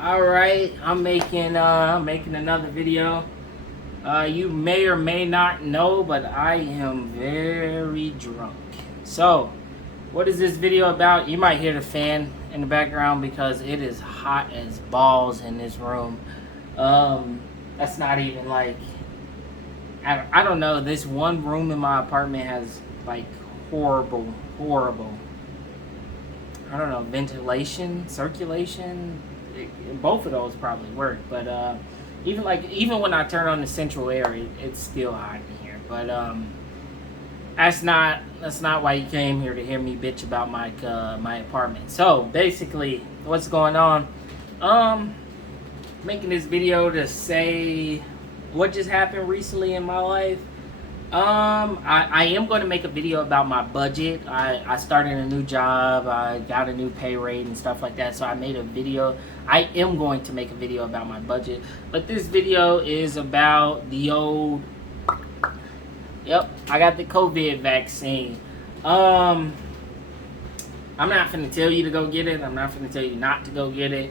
All right, I'm making another video. You may or may not know, but I am very drunk. So, what is this video about? You might hear the fan in the background because it is hot as balls in this room. That's not even like I don't know. This one room in my apartment has like horrible. I don't know, ventilation, circulation. Both of those probably work, but even when I turn on the central air, it's still hot in here. But that's not why you came here, to hear me bitch about my apartment. So basically, what's going on? Making this video to say what just happened recently in my life. I am going to make a video about my budget. I started a new job. I got a new pay rate and stuff like that. So I made a video. I am going to make a video about my budget. But this video is about the old... Yep, I got the COVID vaccine. I'm not finna tell you to go get it. I'm not finna tell you not to go get it.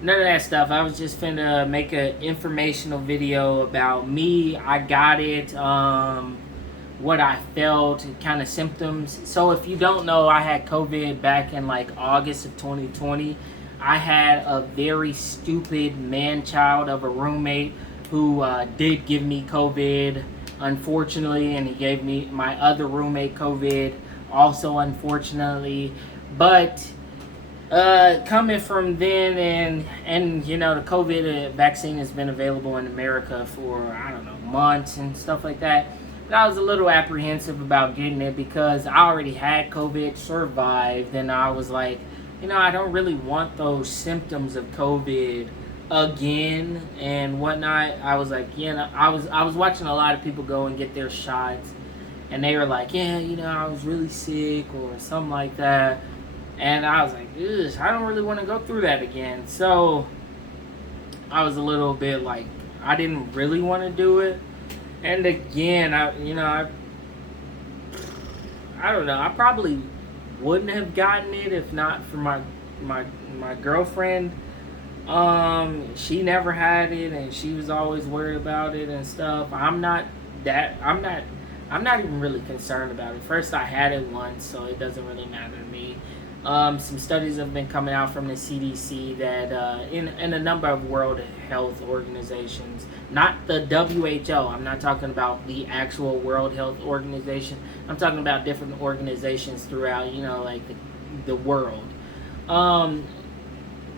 None of that stuff. I was just finna make an informational video about me. I got it, what I felt, kind of symptoms. So if you don't know, I had COVID back in like August of 2020. I had a very stupid man-child of a roommate who did give me COVID, unfortunately, and he gave me my other roommate COVID, also unfortunately. But coming from then, and you know, the COVID vaccine has been available in America for, I don't know, months and stuff like that. But I was a little apprehensive about getting it because I already had COVID, survived, and I was like, you know, I don't really want those symptoms of COVID again and whatnot. I was like, you know, I was watching a lot of people go and get their shots, and they were like, yeah, you know, I was really sick or something like that. And I was like, ugh, I don't really want to go through that again. So I was a little bit like, I didn't really want to do it. And again, I don't know. I probably wouldn't have gotten it if not for my girlfriend. She never had it, and she was always worried about it and stuff. I'm not even really concerned about it. First, I had it once, so it doesn't really matter to me. Some studies have been coming out from the CDC that in a number of World Health Organizations, not the WHO, I'm not talking about the actual World Health Organization, I'm talking about different organizations throughout, you know, like the world.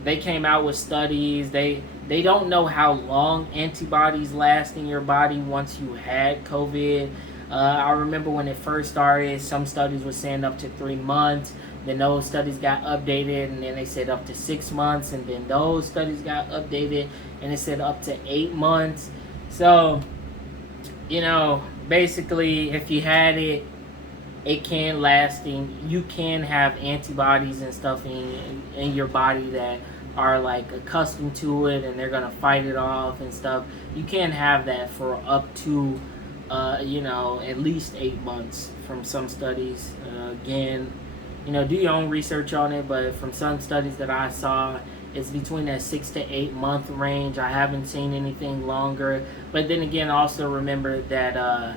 They came out with studies. They don't know how long antibodies last in your body once you had COVID. I remember when it first started, some studies were saying up to 3 months. Then those studies got updated, and then they said up to 6 months, and then those studies got updated, and it said up to 8 months. So, you know, basically, if you had it, it can last, and you can have antibodies and stuff in your body that are like accustomed to it, and they're gonna fight it off and stuff. You can have that for up to you know, at least 8 months from some studies. Again, you know, do your own research on it, but from some studies that I saw, it's between that 6 to 8 month range. I haven't seen anything longer. But then again, also remember that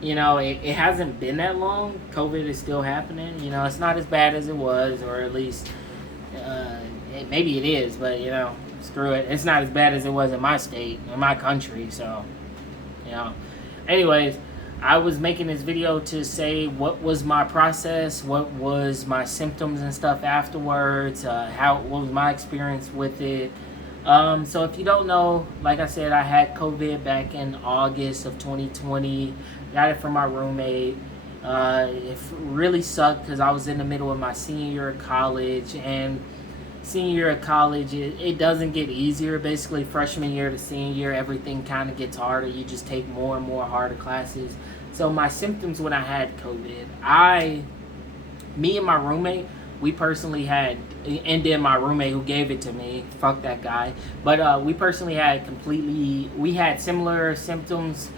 you know, it hasn't been that long. COVID is still happening. You know, it's not as bad as it was, or at least maybe it is, but you know, screw it. It's not as bad as it was in my state, in my country. So, you know, anyways, I was making this video to say what was my process, what was my symptoms and stuff afterwards, what was my experience with it. So if you don't know, like I said, I had COVID back in August of 2020. Got it from my roommate. It really sucked because I was in the middle of my senior year of college, and senior year of college, it doesn't get easier. Basically, freshman year to senior year, everything kind of gets harder. You just take more and more harder classes. So my symptoms when I had COVID, me and my roommate, we personally had, and then my roommate who gave it to me, fuck that guy, but we personally had we had similar symptoms.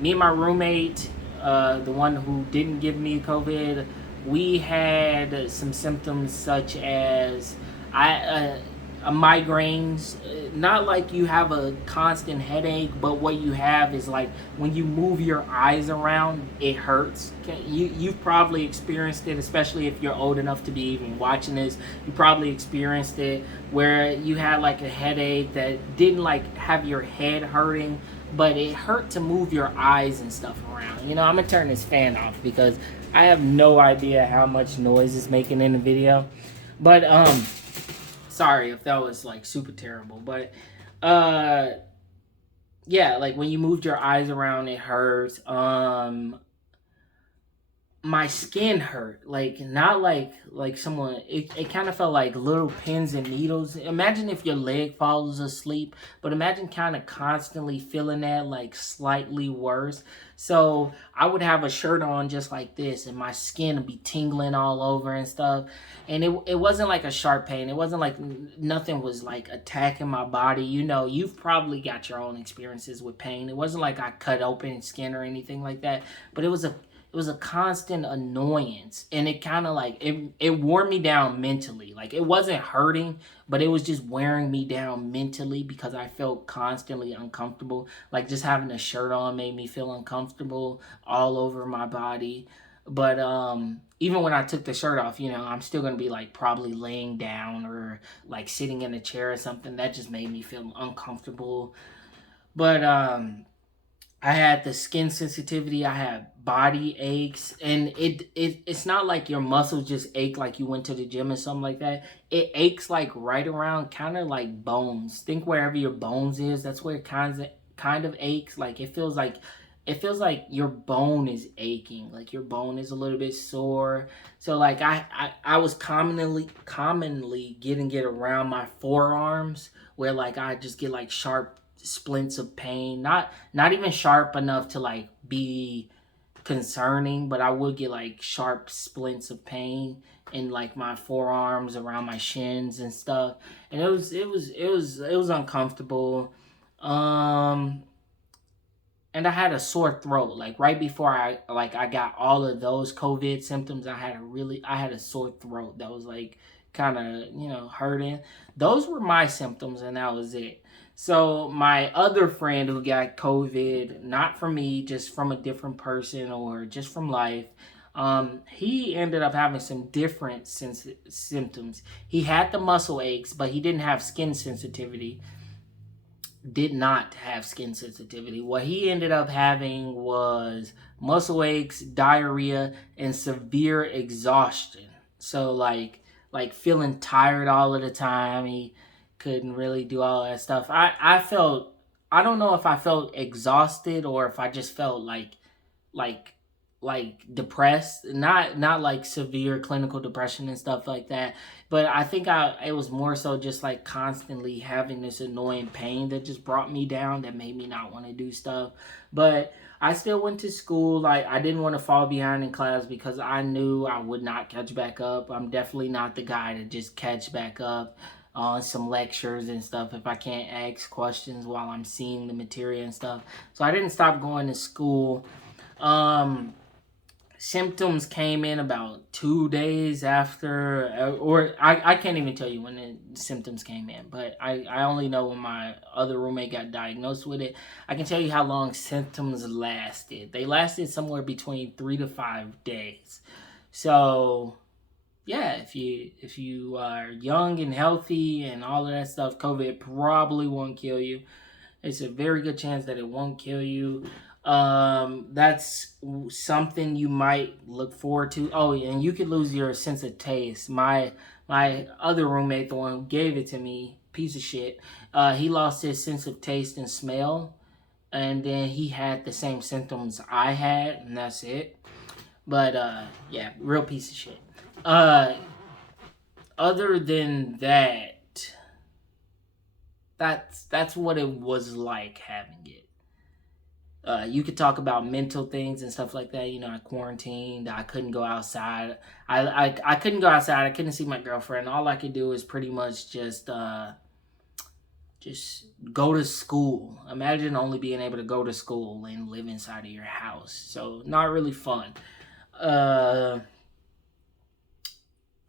Me and my roommate, the one who didn't give me COVID, we had some symptoms such as Migraines, not like you have a constant headache, but what you have is like when you move your eyes around, it hurts. You've probably experienced it, especially if you're old enough to be even watching this. You probably experienced it where you had like a headache that didn't like have your head hurting, but it hurt to move your eyes and stuff around. I'm gonna turn this fan off because I have no idea how much noise it's making in the video. But sorry if that was like super terrible. But uh yeah, like when you moved your eyes around, it hurts. My skin hurt, like not like someone, it kind of felt like little pins and needles. Imagine if your leg falls asleep, but imagine kind of constantly feeling that, like slightly worse. So I would have a shirt on just like this and my skin would be tingling all over and stuff, and it wasn't like a sharp pain. It wasn't like nothing was like attacking my body. You've probably got your own experiences with pain. It wasn't like I cut open skin or anything like that, but it was a constant annoyance, and it kind of like it wore me down mentally. Like it wasn't hurting, but it was just wearing me down mentally because I felt constantly uncomfortable. Like just having a shirt on made me feel uncomfortable all over my body. But even when I took the shirt off, I'm still gonna be like probably laying down or like sitting in a chair or something. That just made me feel uncomfortable. But I had the skin sensitivity. I had body aches, and it's not like your muscles just ache like you went to the gym or something like that. It aches like right around, kind of like bones. Think wherever your bones is, that's where it kind of aches. Like it feels like your bone is aching, like your bone is a little bit sore. So like I was commonly getting it around my forearms, where like I just get like sharp splints of pain, not even sharp enough to like be concerning, but I would get like sharp splints of pain in like my forearms, around my shins and stuff. And it was uncomfortable. um and I had a sore throat. Like right before I got all of those COVID symptoms, I had a sore throat that was like kind of hurting. Those were my symptoms, and that was it. So my other friend who got COVID, not from me, just from a different person or just from life, he ended up having some different symptoms. He had the muscle aches, but he didn't have skin sensitivity. Did not have skin sensitivity. What he ended up having was muscle aches, diarrhea, and severe exhaustion. So like feeling tired all of the time. He couldn't really do all that stuff. I don't know if I felt exhausted or if I just felt like like depressed, not like severe clinical depression and stuff like that, but I think it was more so just like constantly having this annoying pain that just brought me down, that made me not want to do stuff. But I still went to school. Like I didn't want to fall behind in class because I knew I would not catch back up. I'm definitely not the guy to just catch back up on some lectures and stuff if I can't ask questions while I'm seeing the material and stuff. So I didn't stop going to school. um Symptoms came in about 2 days after, or I can't even tell you when the symptoms came in, but I only know when my other roommate got diagnosed with it. I can tell you how long symptoms lasted. They lasted somewhere between 3 to 5 days. So yeah, if you are young and healthy and all of that stuff, COVID probably won't kill you. It's a very good chance that it won't kill you. That's something you might look forward to. Oh, and you could lose your sense of taste. My other roommate, the one who gave it to me, piece of shit, he lost his sense of taste and smell, and then he had the same symptoms I had, and that's it. But yeah, real piece of shit. Uh, Other than that, that's what it was like having it. You could talk about mental things and stuff like that. I quarantined. I couldn't go outside. I couldn't go outside. I couldn't see my girlfriend. All I could do is pretty much just go to school. Imagine only being able to go to school and live inside of your house. So not really fun. Uh,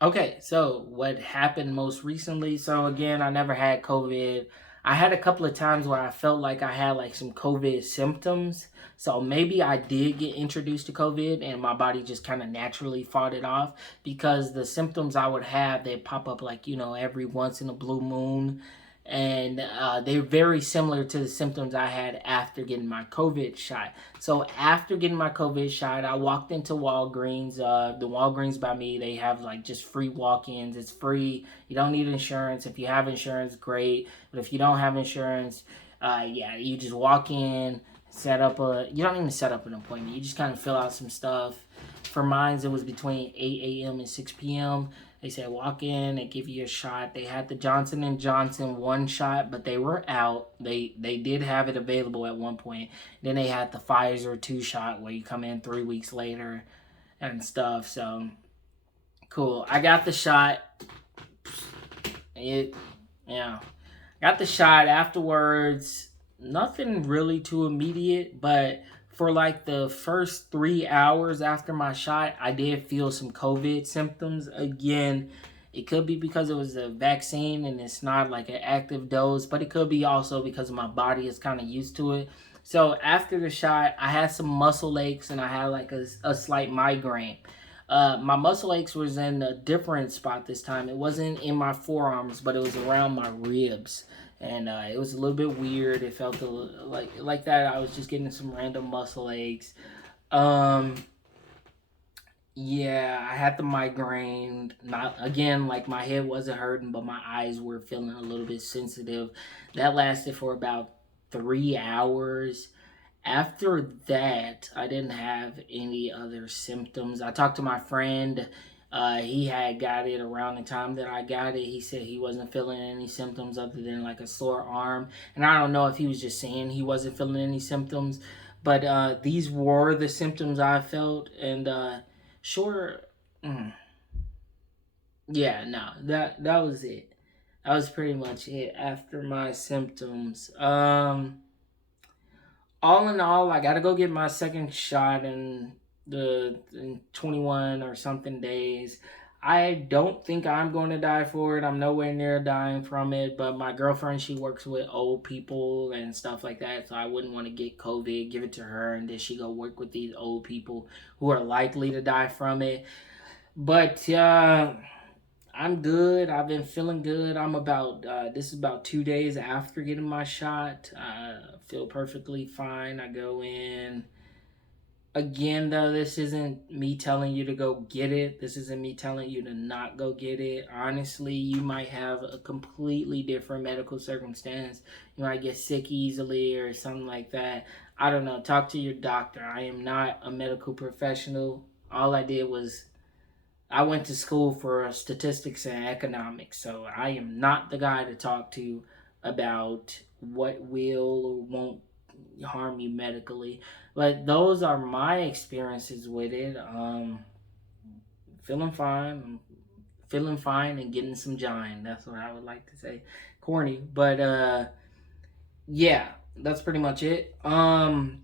Okay, so what happened most recently? So again, I never had COVID. I had a couple of times where I felt like I had like some COVID symptoms. So maybe I did get introduced to COVID and my body just kind of naturally fought it off, because the symptoms I would have, they pop up like, every once in a blue moon. And they're very similar to the symptoms I had after getting my COVID shot. So after getting my COVID shot, I walked into Walgreens. The Walgreens by me, they have like just free walk-ins. It's free. You don't need insurance. If you have insurance, great. But if you don't have insurance, yeah, you just walk in, you don't even set up an appointment. You just kind of fill out some stuff. For mine, it was between 8 a.m. and 6 p.m. They said walk in, they give you a shot. They had the Johnson & Johnson one shot, but they were out. They did have it available at one point. Then they had the Pfizer two shot where you come in 3 weeks later and stuff. So cool. I got the shot. It yeah. Got the shot afterwards. Nothing really too immediate, but for like the first 3 hours after my shot, I did feel some COVID symptoms. Again, it could be because it was a vaccine and it's not like an active dose, but it could be also because my body is kind of used to it. So after the shot, I had some muscle aches and I had like a slight migraine. My muscle aches was in a different spot this time. It wasn't in my forearms, but it was around my ribs, and it was a little bit weird. It felt like that. I was just getting some random muscle aches. Um, yeah, I had the migraine. Not again, like my head wasn't hurting, but my eyes were feeling a little bit sensitive. That lasted for about 3 hours. After that, I didn't have any other symptoms. I talked to my friend. He had got it around the time that I got it. He said he wasn't feeling any symptoms other than like a sore arm. And I don't know if he was just saying he wasn't feeling any symptoms, but these were the symptoms I felt. And sure, mm, yeah, no, that was it. That was pretty much it after my symptoms. All in all, I gotta go get my second shot in 21 or something days. I don't think I'm going to die for it. I'm nowhere near dying from it, but my girlfriend, she works with old people and stuff like that, so I wouldn't want to get COVID, give it to her, and then she go work with these old people who are likely to die from it. But I'm good. I've been feeling good. This is about 2 days after getting my shot. I feel perfectly fine. I go in. Again, though, this isn't me telling you to go get it. This isn't me telling you to not go get it. Honestly, you might have a completely different medical circumstance. You might get sick easily or something like that. I don't know. Talk to your doctor. I am not a medical professional. All I did was I went to school for statistics and economics, so I am not the guy to talk to about what will or won't harm you medically. But those are my experiences with it. Feeling fine, feeling fine, and getting some gine. That's what I would like to say. Corny, but yeah, that's pretty much it. I'm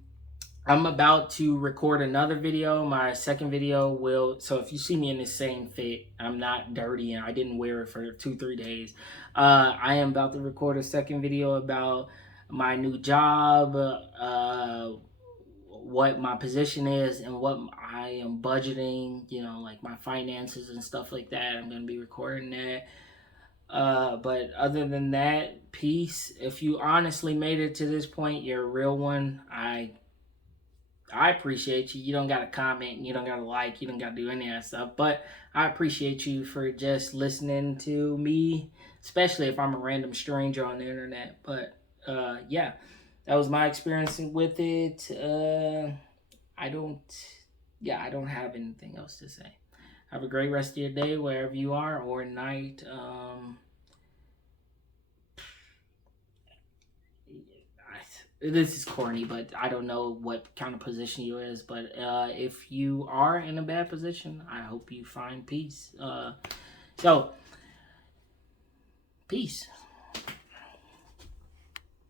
about to record another video. My second video will, so if you see me in the same fit, I'm not dirty and I didn't wear it for 2-3 days. I am about to record a second video about my new job, what my position is and what I am budgeting, like my finances and stuff like that. I'm going to be recording that. But other than that, peace. If you honestly made it to this point, you're a real one. I appreciate you. You don't got to comment, you don't got to like, you don't got to do any of that stuff. But I appreciate you for just listening to me, especially if I'm a random stranger on the internet. But yeah, that was my experience with it. I don't, yeah, I don't have anything else to say. Have a great rest of your day wherever you are, or night. This is corny, but I don't know what kind of position you is. But if you are in a bad position, I hope you find peace. So, peace.